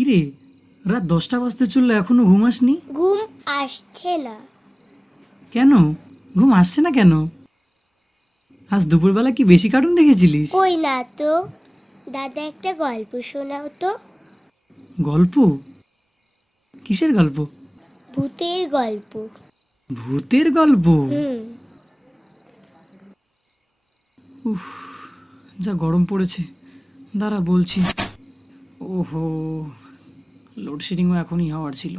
কি রে, রাত 10টা বাজতে চললো, এখনো ঘুমাসনি? ঘুম আসছে না। কেন ঘুম আসছে না কেন? আজ দুপুরবেলা কি বেশি কার্টুন দেখেছিলিস? কই না তো। দাদা একটা গল্প শোনাও তো। গল্প? কিসের গল্প? ভূতের গল্প। ভূতের গল্প? যা গরম পড়েছে, দাঁড়া বলছি। ওহো, লোডশেডিংও এখনই হওয়ার ছিল।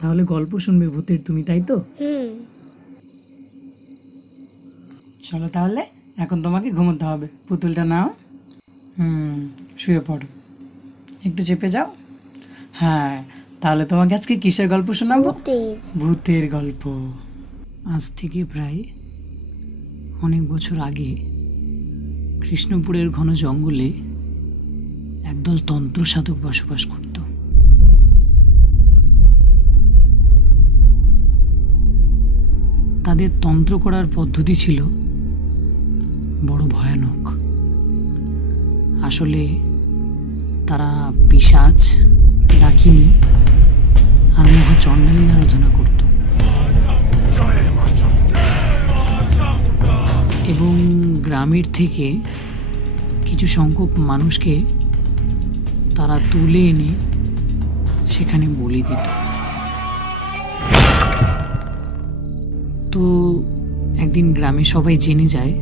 তাহলে গল্প শুনবে ভূতের তুমি, তাই তো? চলো তাহলে, এখন তোমাকে ঘুমোতে হবে। পুতুলটা নাও, শুয়ে পড়ো, একটু চেপে যাও। হ্যাঁ, তাহলে তোমাকে আজকে কিসের গল্প শোনাবো? ভূতের গল্প। আজ থেকে প্রায় অনেক বছর আগে কৃষ্ণপুরের ঘন জঙ্গলে একদল তন্ত্র সাধক বসবাস করত। তাদের তন্ত্র করার পদ্ধতি ছিল বড় ভয়ানক। আসলে তারা পিশাচ, ডাকিনী আর মহা চণ্ডালীর আরাধনা করত এবং গ্রামের থেকে কিছু সংখ্যক মানুষকে তারা তুলে এনে সেখানে বলি দিত। তো একদিন গ্রামে সবাই জেনে যায়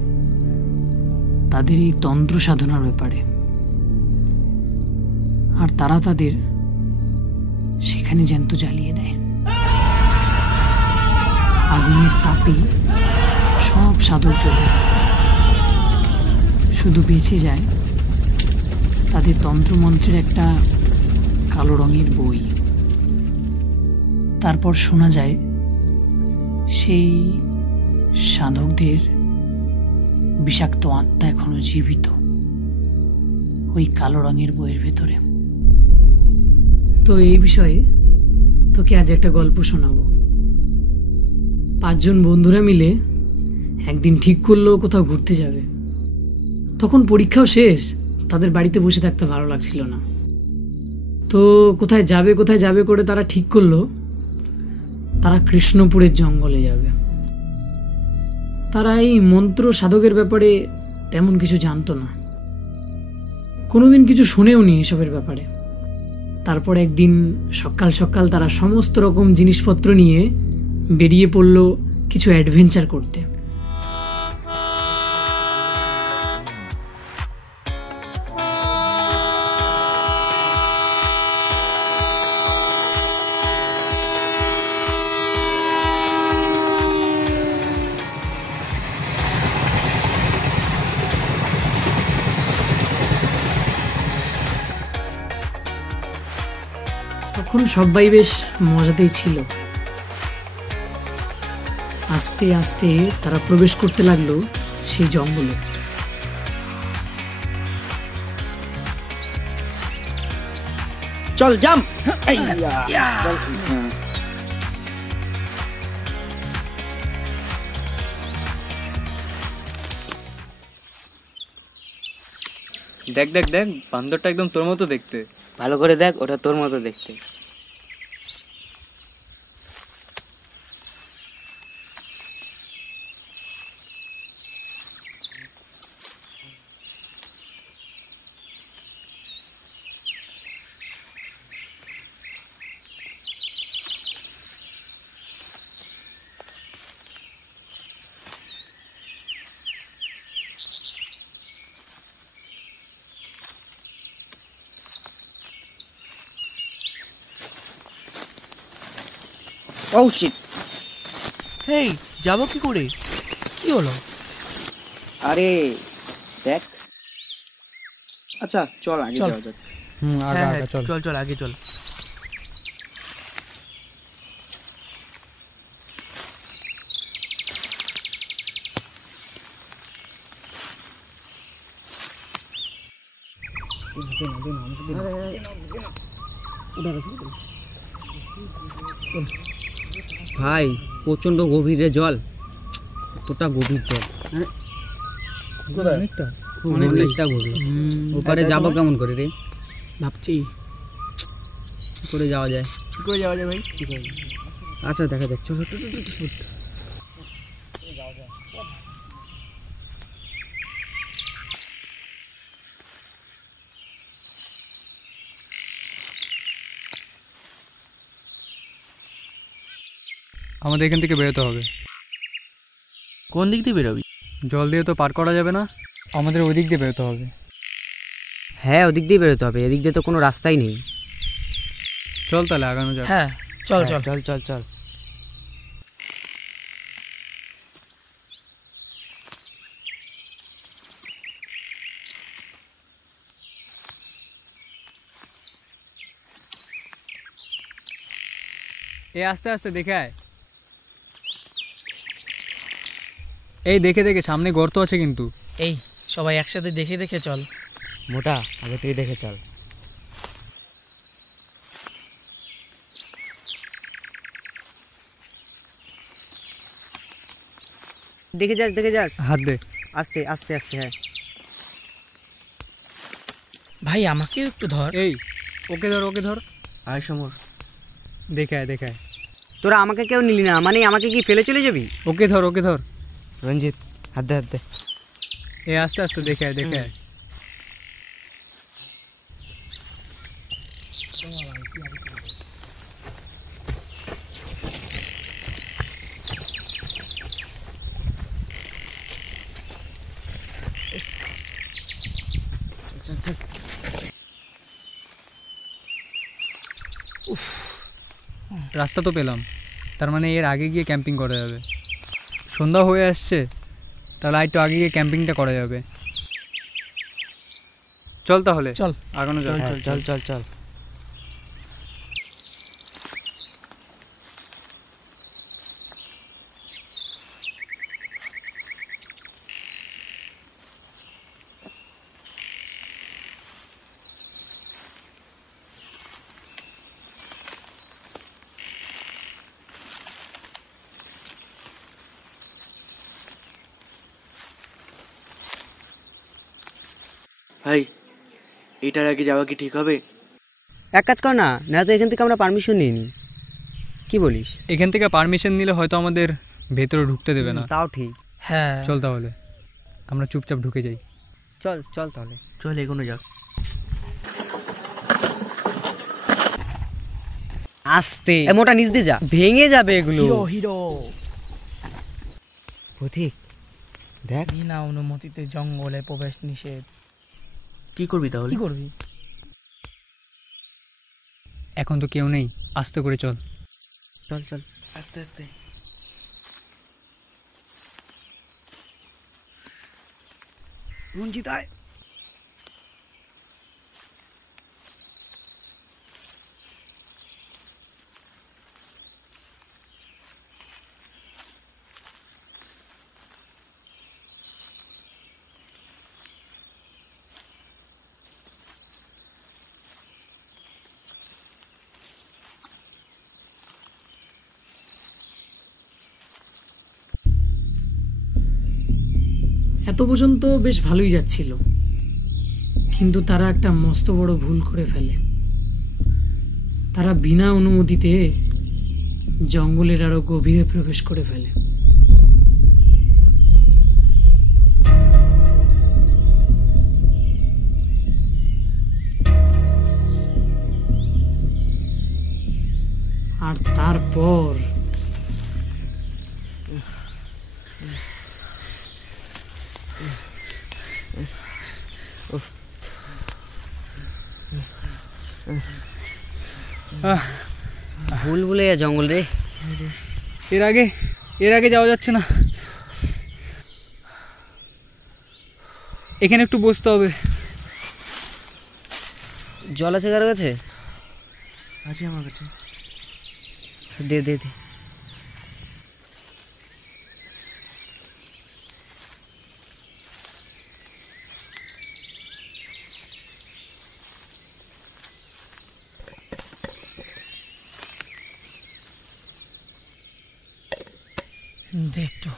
তাদের এই তন্ত্র সাধনার ব্যাপারে, আর তারা তাদের সেখানে জ্যান্ত জ্বালিয়ে দেয়। আগুনের তাপে সব সাধক জ্বলে যায়, শুধু বেঁচে যায় তাদের তন্ত্রমন্ত্রের একটা কালো রঙের বই। তারপর শোনা যায় সেই সাধকদের বিষাক্ত আত্মা এখনো জীবিত ওই কালো রঙের বইয়ের ভেতরে। তো এই বিষয়ে তোকে আজ একটা গল্প শোনাবো। 5 জন বন্ধুরা মিলে একদিন ঠিক করলো কোথাও ঘুরতে যাবে। তখন পরীক্ষাও শেষ, তাদের বাড়িতে বসে থাকতে ভালো লাগছিল না। তো কোথায় যাবে করে তারা ঠিক করলো তারা কৃষ্ণপুরের জঙ্গলে যাবে। তারা এই মন্ত্র সাধকের ব্যাপারে তেমন কিছু জানতো না, কোনোদিন কিছু শুনেও নি এসবের ব্যাপারে। তারপর একদিন সকাল সকাল তারা সমস্ত রকম জিনিসপত্র নিয়ে বেরিয়ে পড়ল কিছু অ্যাডভেঞ্চার করতে। তখন সবাই বেশ মজাতেই ছিল। আস্তে আস্তে তারা প্রবেশ করতে লাগলো সেই জঙ্গলে। চল জাম্প। দেখ দেখ দেখ, বান্দরটা একদম তোর মতো দেখতে। ভালো করে দেখ, ওটা তোর মতো দেখতে। Oh shit! হেই, যাবো কি করে? কি হলো? আরে দেখ, আচ্ছা চল আগে যাওয়া যাক। চল আগে চল। ভাই প্রচন্ড গভীরে জল, কতটা গভীর জল, অনেকটা গভীর। ওপারে যাবো কেমন করে রে? ভাবছি কি করে যাওয়া যায়? ভাই? আচ্ছা দেখা যাক, চলো। আমাদের এখান থেকে বেরোতে হবে। কোন দিক দিয়ে বেরোবি? জল দিয়ে তো পার করা যাবে না, আমাদের ওই দিক দিয়ে বেরোতে হবে। হ্যাঁ, ওদিক দিয়ে বেরোতে হবে, এদিক দিয়ে তো কোনো রাস্তাই নেই। চল তাহলে আগানো যাক। হ্যাঁ চল চল চল চল চল। এ আস্তে আস্তে দেখে আয়। এই দেখে দেখে, সামনে গর্ত আছে কিন্তু। এই সবাই একসাথে দেখে দেখে চল। মোটা, আগে তুই দেখে চল। দেখে যাস, দেখে যাস। হাত দে। আস্তে আস্তে আস্তে। হ্যাঁ ভাই আমাকেও একটু ধর। এই ওকে ধর, ওকে ধর। আয় সমর। দেখে আয়, দেখে আয়। তোরা আমাকে কেউ নিলি না, মানে আমাকে কি ফেলে চলে যাবি? ওকে ধর, ওকে ধর। রঞ্জিত হাত দে, হাত দে। এ আস্তে আস্তে দেখে আয়, দেখে আয়। রাস্তা তো পেলাম, তার মানে এর আগে গিয়ে ক্যাম্পিং করা যাবে। সন্ধ্যা হয়ে আসছে, তাহলে একটু আগে গিয়ে ক্যাম্পিংটা করা যাবে। চল তাহলে, চল আগানো যাবে। চল চল চল। ভাই এটার আগে যাওয়া কি ঠিক হবে? এক কাজ কর না, না তো এখান থেকে আমরা পারমিশন নিইনি, কি বলিস? এখান থেকে পারমিশন নিলে হয়তো আমাদের ভেতরে ঢুকতে দেবে না। তাও ঠিক। হ্যাঁ চল তাহলে আমরা চুপচাপ ঢুকে যাই। চল চল তাহলে। চল এগোনো যাক। আস্তে, মোটা নিচ দিয়ে যা, ভেঙে যাবে এগুলো। হিরো পথিক দেখ। বিনা অনুমতিতে জঙ্গলে প্রবেশ নিষেধ। কি করবি তাহলে? কি করবি? এখন তো কেউ নেই, আস্তে করে চল। চল চল আস্তে আস্তে। রঞ্জিত আয়। এত পর্যন্ত বেশ ভালোই যাচ্ছিল, কিন্তু তারা একটা মস্ত বড় ভুল করে ফেলে। তারা বিনা অনুমতিতে জঙ্গলের আরো গভীরে প্রবেশ করে ফেলে। আর তারপর ভুল ভুলে জঙ্গল রে। এর আগে যাওয়া যাচ্ছে না, এখানে একটু বসতে হবে। জল আছে কারো কাছে? আছে আমার কাছে। দে দে দে। দেখ তো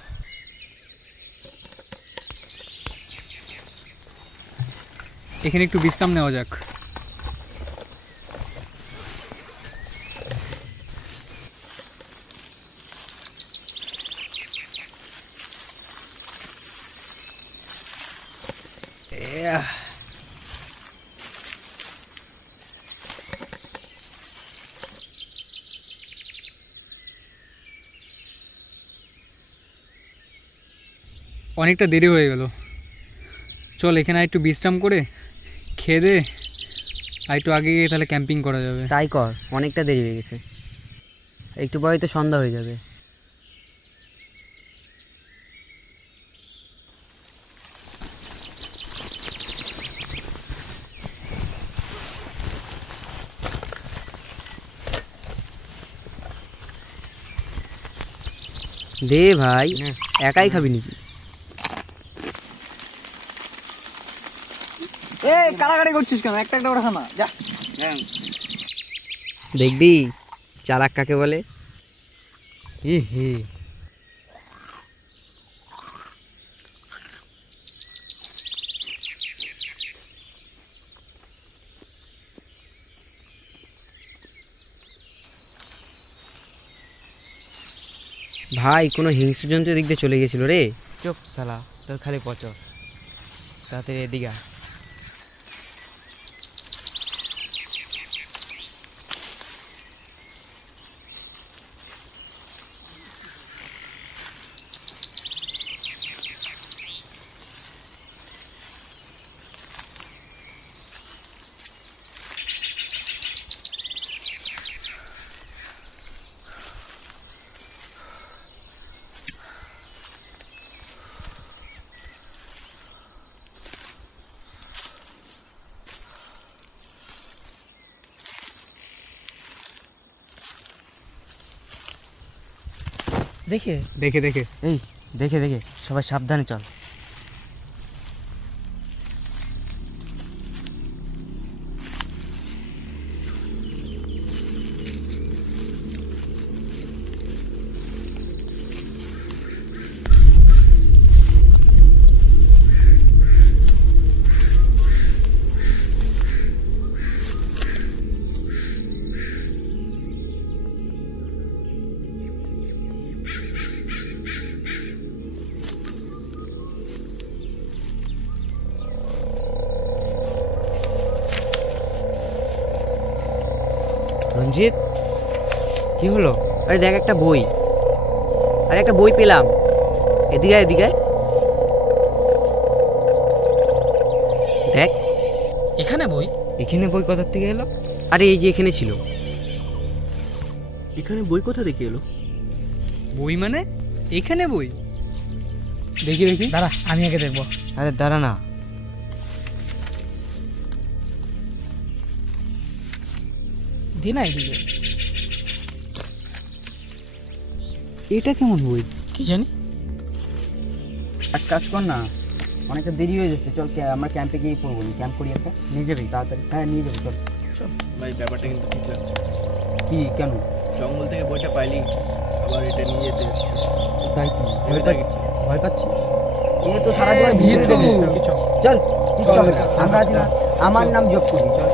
এখানে একটু বিশ্রাম নেওয়া যাক। অনেকটা দেরি হয়ে গেল, চল এখানে একটু বিশ্রাম করে খেয়ে দে, আর একটু আগে গিয়ে তাহলে ক্যাম্পিং করা যাবে। তাই কর, অনেকটা দেরি হয়ে গেছে, একটু পরে তো সন্ধ্যা হয়ে যাবে। দে ভাই, একাই খাবি নাকি? কাড়াকাড়ি করছিস কেন? একটা একটা করে খানা যা। দেখবি চালাক কাকে বলে। হি ভাই, কোনো হিংস্র জন্তু দিক দিয়ে চলে গেছিল রে। চুপ শালা, তোর খালি পচর, তাড়াতাড়ি এদিকে আয়। দেখে দেখে দেখে এই দেখে দেখে, সবাই সাবধানে চল। রঞ্জিত, কি হলো? আরে দেখ, একটা বই, আরে একটা বই পেলাম। এদিকে আয়, এদিকে আয়। দেখ, এখানে বই? এখানে বই কোথার থেকে এলো? আরে এই যে এখানে ছিল। এখানে বই কোথা থেকে এলো? বই মানে এখানে বই? দেখি দেখি। দাঁড়া, আমি আগে দেখবো। আরে দাঁড়া না, দি না এদিকে। এটা কেমন বই? কি জানি। এক কাজ কর না, অনেকটা দেরি হয়ে যাচ্ছে, চল আমরা ক্যাম্পে গিয়ে পড়বো। ক্যাম্প করি একটা। নিয়ে যাবি তাড়াতাড়ি? হ্যাঁ নিয়ে যাবো, চল। ভাই ব্যাপারটা কিন্তু ঠিক লাগছে। কি কেন? জঙ্গল থেকে বইটা পাইলি, আবার এটা নিয়ে যেতে হচ্ছে। তাই কি ভয়টা ভয় পাচ্ছি? এ তো সারা জীবন ভিড় চল চল, আমরা আছি না? আমার নাম যোগ করি, চল।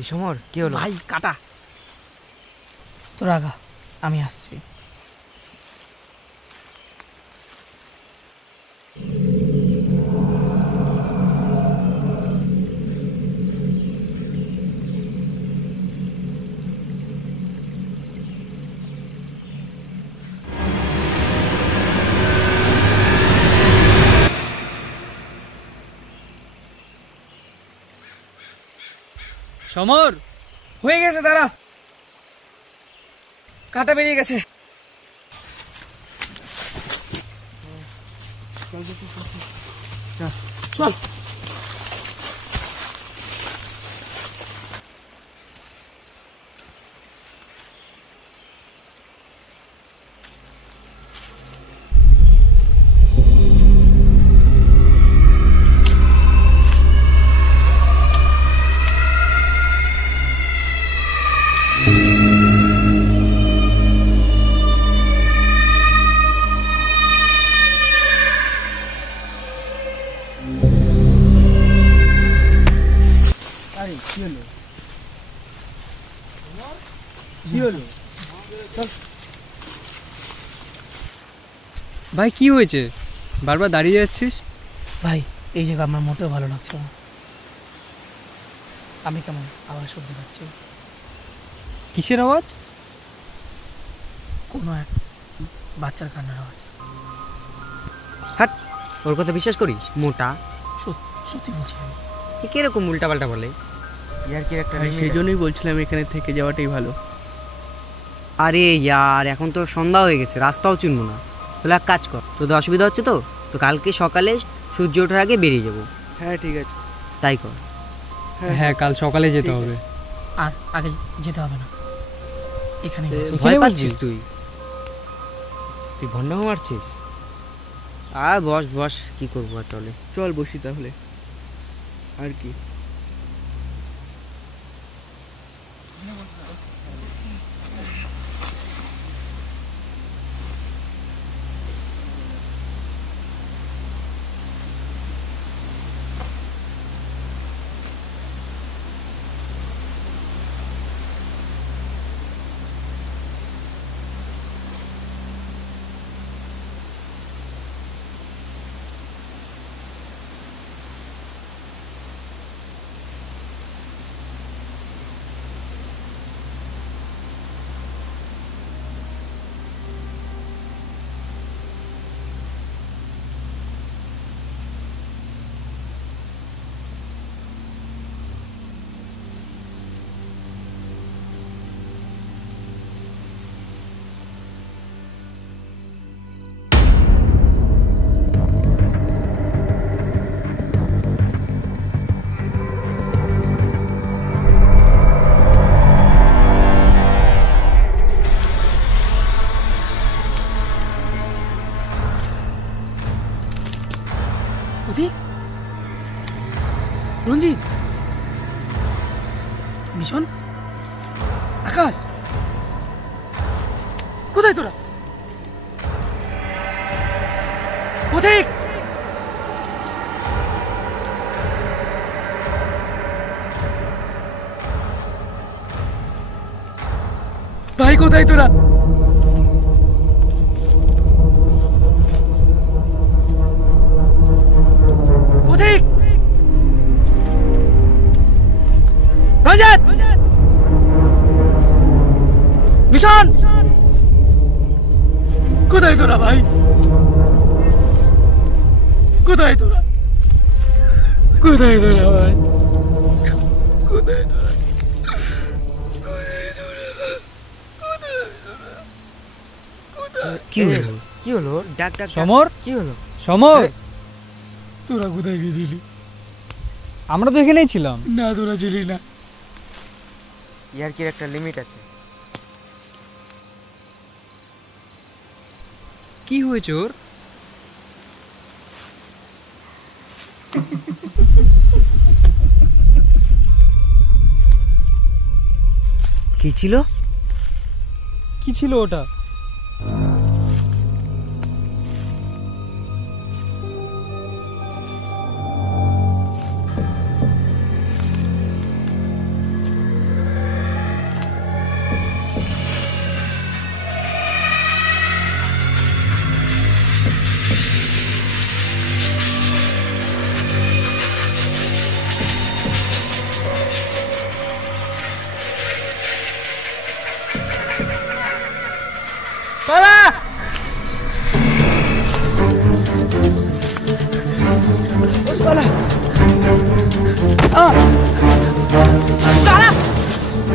এই সমর কি হলো? ভাই কাটা, তোর আগা, আমি আসছি। সমর, হয়ে গেছে, দাঁড়া। কাটা বেরিয়ে গেছে। চল। ভাই কি হয়েছে? বারবার দাঁড়িয়ে যাচ্ছিস। ভাই, এই জায়গা আমার মোটেও ভালো লাগছে না। আমি কেমন আওয়াজ শুনতে পাচ্ছি। কিসের আওয়াজ? কোনো এক বাচ্চার কান্নার আওয়াজ। হাট, ওর কথা বিশ্বাস করিস? মোটা সত্যি বলছি আমি। কিরকম উল্টাপাল্টা বলে। ইয়ার কি একটা সেই জন্যই বলছিলাম এখানে থেকে যাওয়াটাই ভালো। আরে ইয়ার, এখন তো সন্ধ্যা হয়ে গেছে, রাস্তাও চিনবো না। তাহলে এক কাজ কর, তোদের অসুবিধা হচ্ছে তো কালকে সকালে সূর্য ওঠার আগে বেরিয়ে যাবো। হ্যাঁ ঠিক আছে, তাই কর। হ্যাঁ, কাল সকালে যেতে হবে। আর আগে যেতে হবে না, এখানে ভয় পাচ্ছিস তুই? ভন্ডা মারছিস? আর বস বস, কি করবো আর, তাহলে চল বসি তাহলে। আর কি রঞ্জিত, মিশন, আকাশ, কোথায় তোরা? পথিক, ভাই কোথায় তোরা? পথিক, রঞ্জিত, মিশন, কোথায় তোরা ভাই? কোথায় তোরা? কোথায় তোরা ভাই? কোথায় তোরা? কি হলো? কি হলো? ডাক ডাক। সমর, কি হলো? সমর, তোরা কোথায় গেছিলি? আমরা তো এখানেই ছিলাম। না, তোরা ছিলি না। ইয়ার কি একটা লিমিট আছে। কি হয়েছে ওর? কি ছিল? কি ছিল ওটা?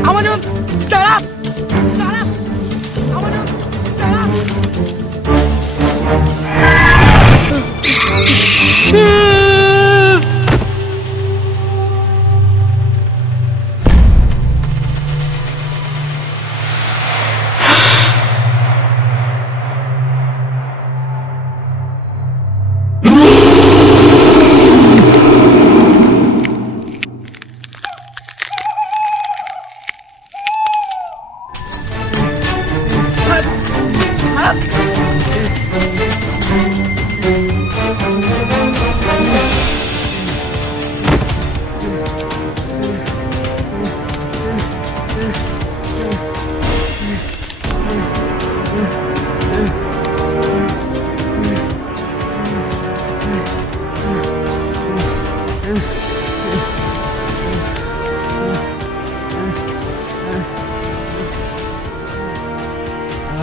আমাজন দাঁড়া দাঁড়া আমাজন দাঁড়া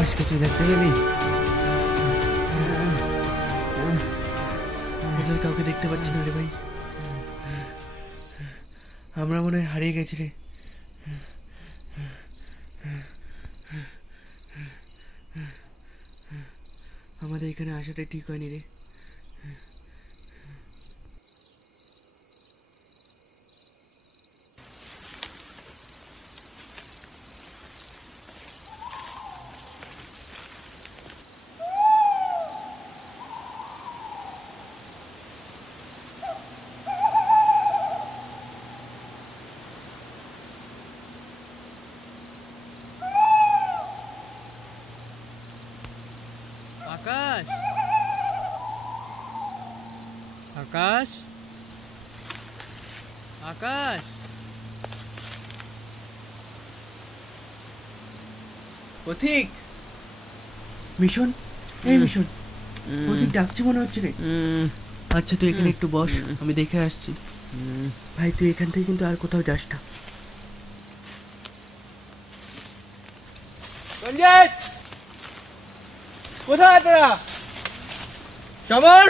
আজ কিছু দেখতে পেলি? এদের কাউকে দেখতে পাচ্ছি না রে ভাই, আমরা মনে হয় হারিয়ে গেছি রে। আমাদের এখানে আসাটাই ঠিক হয়নি রে। আকাশ, আকাশ, আকাশ। পথিক, মিশন, এই মিশন, পথিক ডাকছে মনে হচ্ছে রে। আচ্ছা তুই এখানে একটু বস, আমি দেখে আসছি। ভাই তুই এখান থেকে কিন্তু আর কোথাও যাস না। রঞ্জিত, কোথায় তোরা? সমর,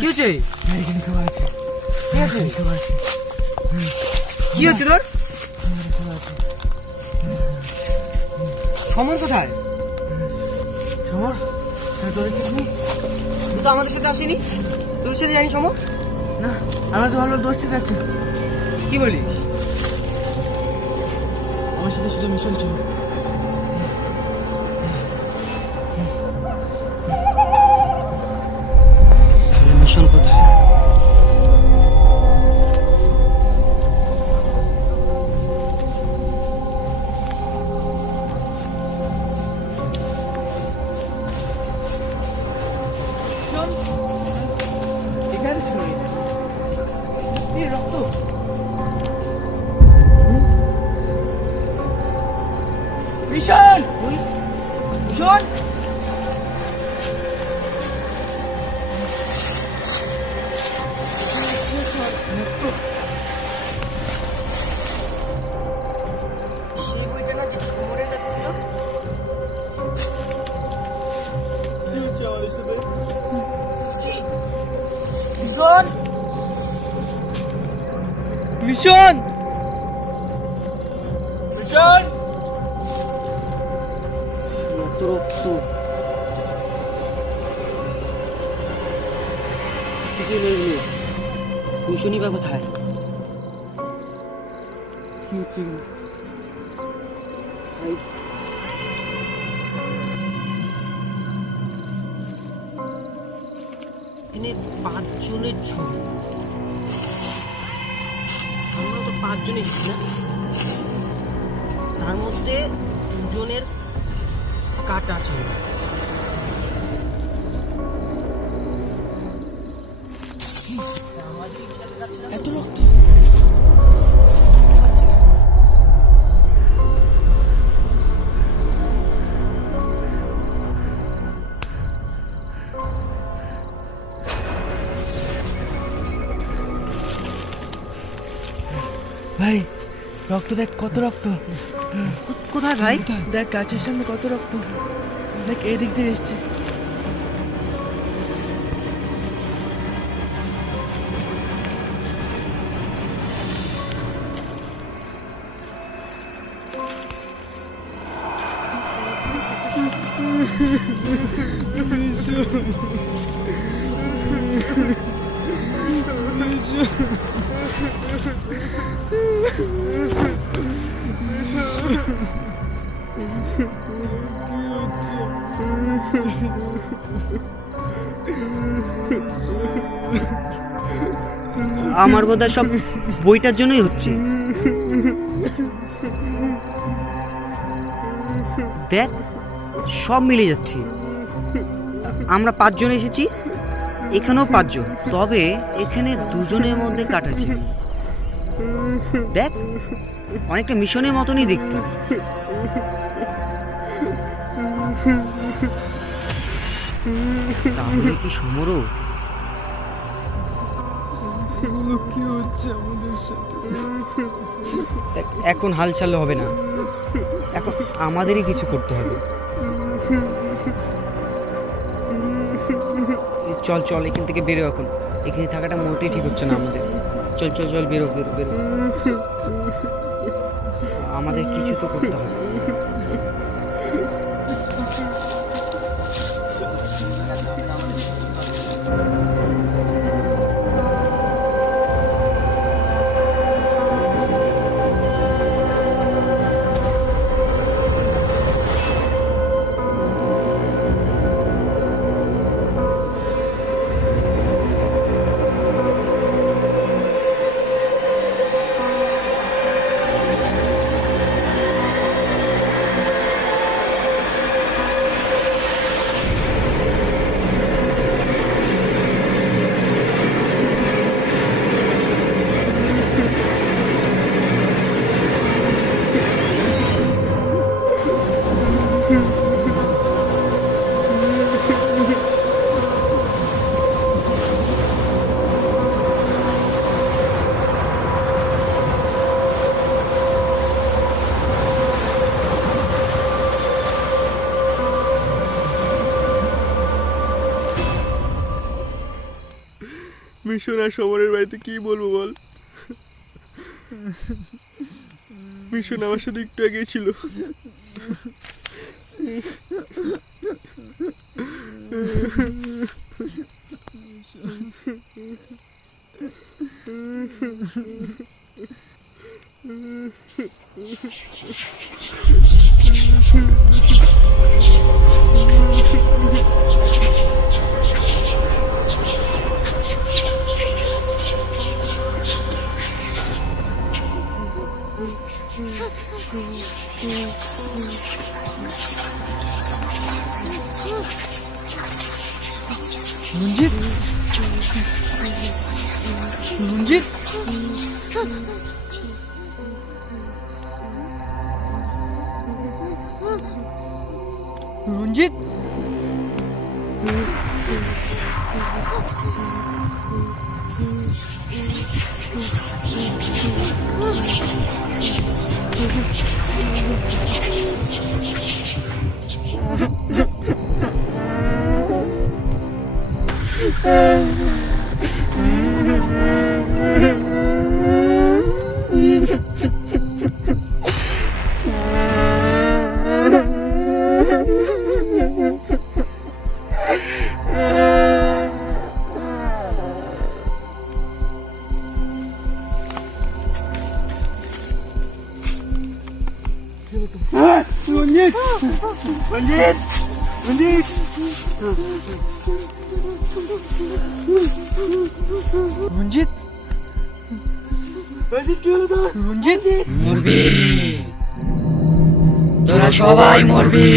কি হচ্ছে? কি হচ্ছে তোর? সমর কোথায়? সমর তুই তো আমাদের সাথে আসেনি, তোর সাথে জানি সমর? না আমরা তো ভালো দোষ ঠিক আছে। কি বলি? আমার সাথে শুধু মিশন ছিল। মিশন কোথায়? এখানে ছিল এই রক্ত। মিশন, মিশন, সেই বইটা না যে সমরের কাছে ছিল? Mission, mission, mission. রক্ত ঠিকই নেই, মিশনই বা কোথায়? এখানে 5 জনের ছবি। আমরা তো 5 জনে এসেছি না, তার মধ্যে 2 জনের কাটা আছে। এত রক্ত! ভাই রক্ত দেখ, কত রক্ত! কোথায় ভাই? দেখ গাছের সামনে কত রক্ত, দেখ এদিক দিয়ে এসছে। আমার বোধহয় সব বইটার জন্যই হচ্ছে। দেখ সব মিলে যাচ্ছে। আমরা 5 জন এসেছি, এখানেও 5 জন, তবে এখানে 2 জনের মধ্যে কাটাছি। দেখ অনেকটা মিশনের মতনই দেখতে। তাহলে কি সমরও? কি হচ্ছে আমাদের সাথে? এখন হাল ছাড়লে হবে না, এখন আমাদেরই কিছু করতে হবে। চল চল এখান থেকে বেরো, এখন এখানে থাকাটা মোটেই ঠিক হচ্ছে না আমাদের। চল চল চল বেরো বেরো বেরো, আমাদের কিছু তো করতে হবে। মিশন আর সমরের বাড়িতে কি বলবো বল? মিশন আমার সাথে একটু আগেই ছিল। রঞ্জিত, রঞ্জিত, রঞ্জিত, রঞ্জিত রঞ্জিত রঞ্জিত রঞ্জিত কি হলো তোর? রঞ্জিত মরবি, তোরা সবাই মরবি।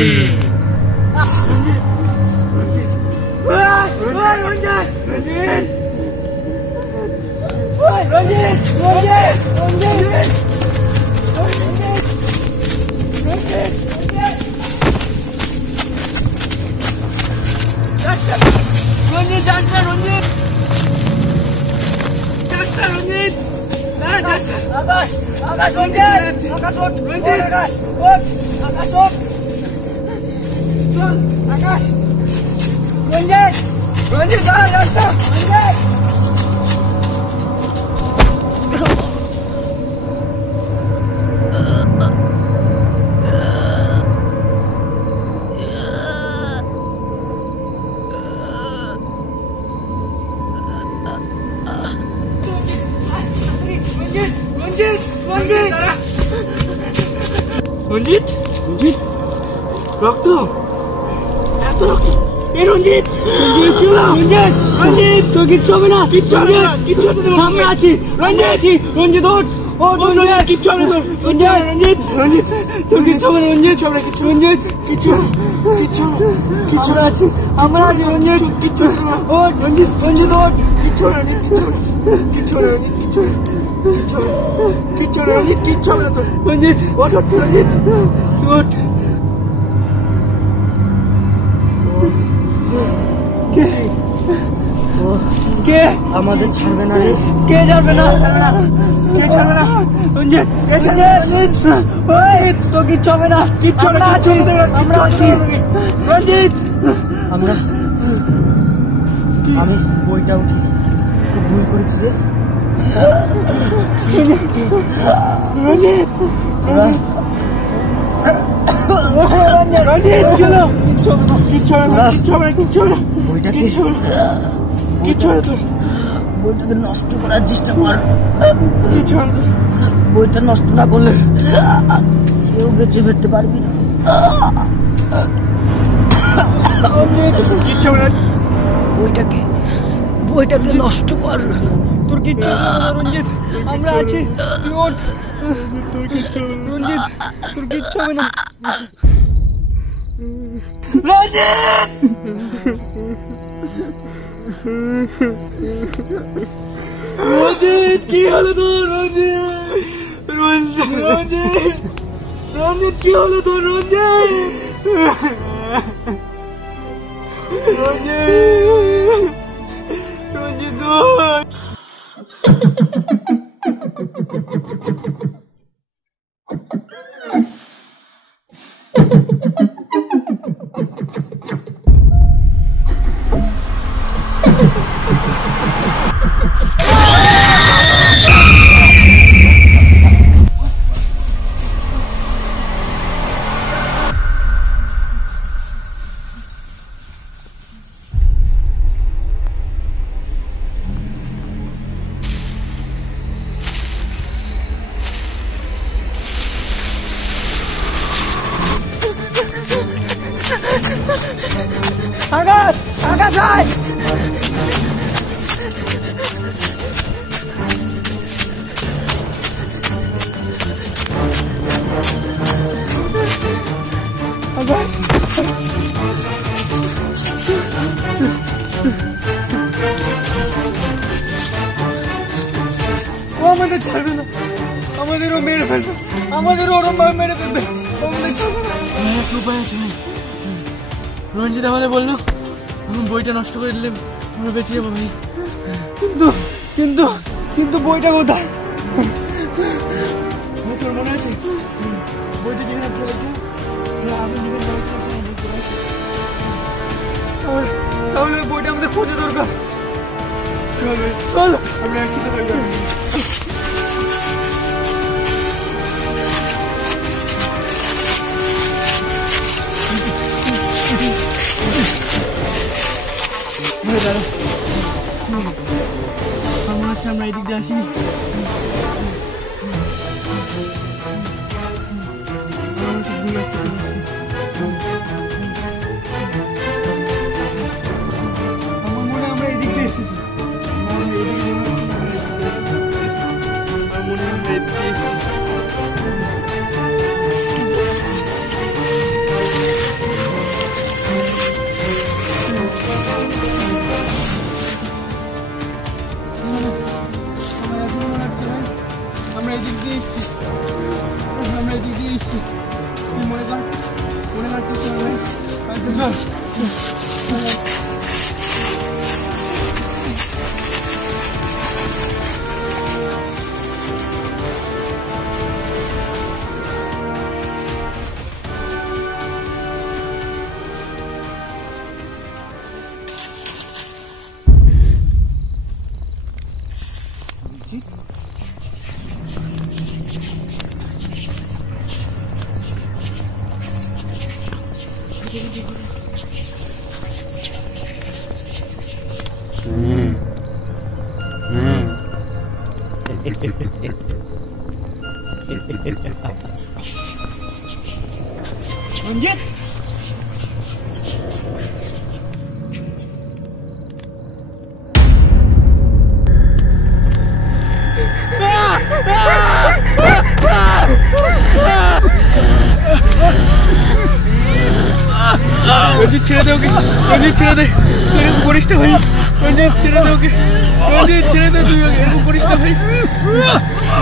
রঞ্জিত রঞ্জিত রক্ত, এত রক্ত। এই রঞ্জিত রঞ্জিত রঞ্জিত তোর কিচ্ছু হবে না, কিচ্ছু হবে না, কিচ্ছু হবে না, আমরা আছি। রঞ্জিত রঞ্জিত ওঠ ওঠ, রঞ্জিত কিচ্ছু হবে না তোর। রঞ্জিত রঞ্জিত তোর কিচ্ছু হবে না, রঞ্জিত হবে না, কিচ্ছু রঞ্জিত কিচ্ছু কিচ্ছু কিচ্ছু আছি, আমরা আছি রঞ্জিত, কিচ্ছু ওঠ রঞ্জিত, রঞ্জিত ওঠ, কিচ্ছু হবে না, কিচ্ছু হবে না, কিচ্ছু হবে না, কিচ্ছু কিচ্ছু রঞ্জিত, কিচ্ছু হবে না তোর। রঞ্জিত ওঠ ওঠ রঞ্জিত ওঠ। কে কে আমাদের ছাড়বে না রে, কে ছাড়বে না, কে ছাড়বে না? রঞ্জিত কে ছাড়বে? রঞ্জিত ওই তো কিচ্ছু হবে না, কিচ্ছু হবে না, আমরা আছি রঞ্জিত। আমরা আমি বইটা উঠে খুব ভুল করেছি রে। রঞ্জিত রঞ্জিত কি হলো? কিচ্ছু হবে না, কিচ্ছু হবে না, কিচ্ছু হবে না, কিচ্ছু হবে না, বইটা কিচ্ছু হবে না, কিচ্ছু হবে না তোর। বইটাকে নষ্ট করার চেষ্টা কর, কিচ্ছু হবে না তোর। বইটা নষ্ট না করলে কেউ বেঁচে ফিরতে পারবি না। কিচ্ছু হবে না, বইটাকে নষ্ট কর। তোর কিচ্ছু হবে না রঞ্জিত, আমরা আছি, তুই ওঠ। তোর কিচ্ছু হবে না রঞ্জিত, তোর কিচ্ছু হবে না রঞ্জিত। কি হলো তোর রঞ্জিত? রঞ্জিত রঞ্জিত রঞ্জিত কি হলো তোর রঞ্জিত? রঞ্জিত রঞ্জিত আকাশ, আকাশ আয়। ও আমাদের ছাড়বে না, আমাদেরও মেরে ফেলবে, আমাদেরও ওরম ভাবে মেরে ফেলবে, ও আমাদের ছাড়বে না। এক উপায় আছে ভাই, রঞ্জিত আমাদের বললো বইটা নষ্ট করে দিলে আমরা বেঁচে যাবো ভাই, কিন্তু কিন্তু কিন্তু বইটা কোথায়? তোর মনে আছে বইটা যেখানে ফেলেছে তাহলে বইটা আমাদের খোঁজা দরকার। চল আমরা একসাথে বই যাবো। আমার হচ্ছে আমরা এদিক দিয়ে আসিনি, ভুল আসতে চলে আসছি। দিয়ে এসছি, আমরা এদিক দিয়ে এসছি। তুই মনে কর, মনে রাখছিস তো ভাই? আচ্ছা চল। রঞ্জিত, রঞ্জিত ছেড়ে দে ওকে, রঞ্জিত ছেড়ে দে, এরকম করিস না ভাই, রঞ্জিত ছেড়ে দে ওকে, রঞ্জিত ছেড়ে দে, তুই ওকে এরকম করিস না ভাই,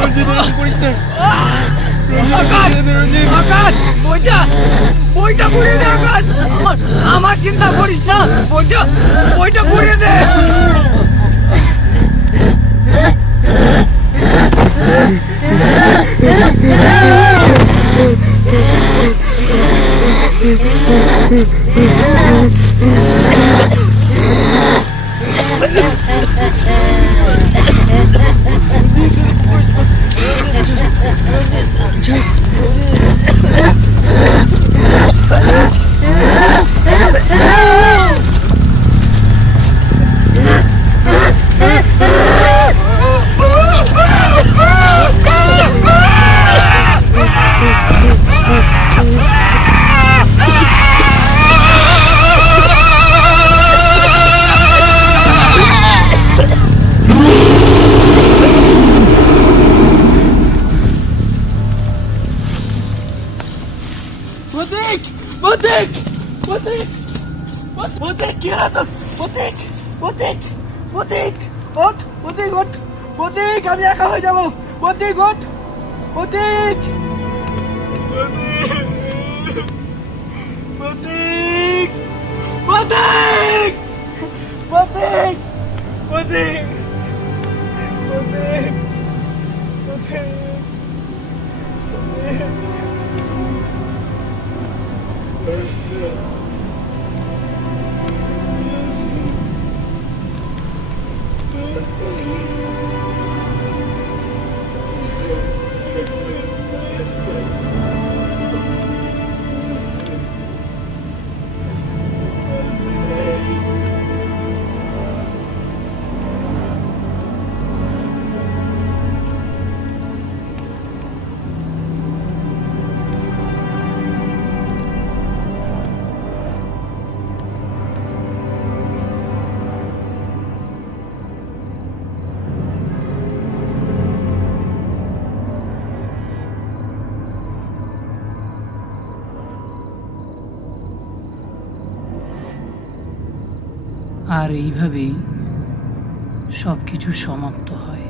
রঞ্জিত এরকম করিস না। আকাশ, আকাশ, বইটা পুড়িয়ে দে আকাশ, আমার চিন্তা করিস না, বইটা পুড়িয়ে দে। আমি একা হয়ে যাবো, প্রতীক ওঠ, প্রতীক, প্রতীক, প্রতীক, প্রতীক, প্রতীক, প্রতীক, আর এইভাবেই সব কিছু সমাপ্ত হয়।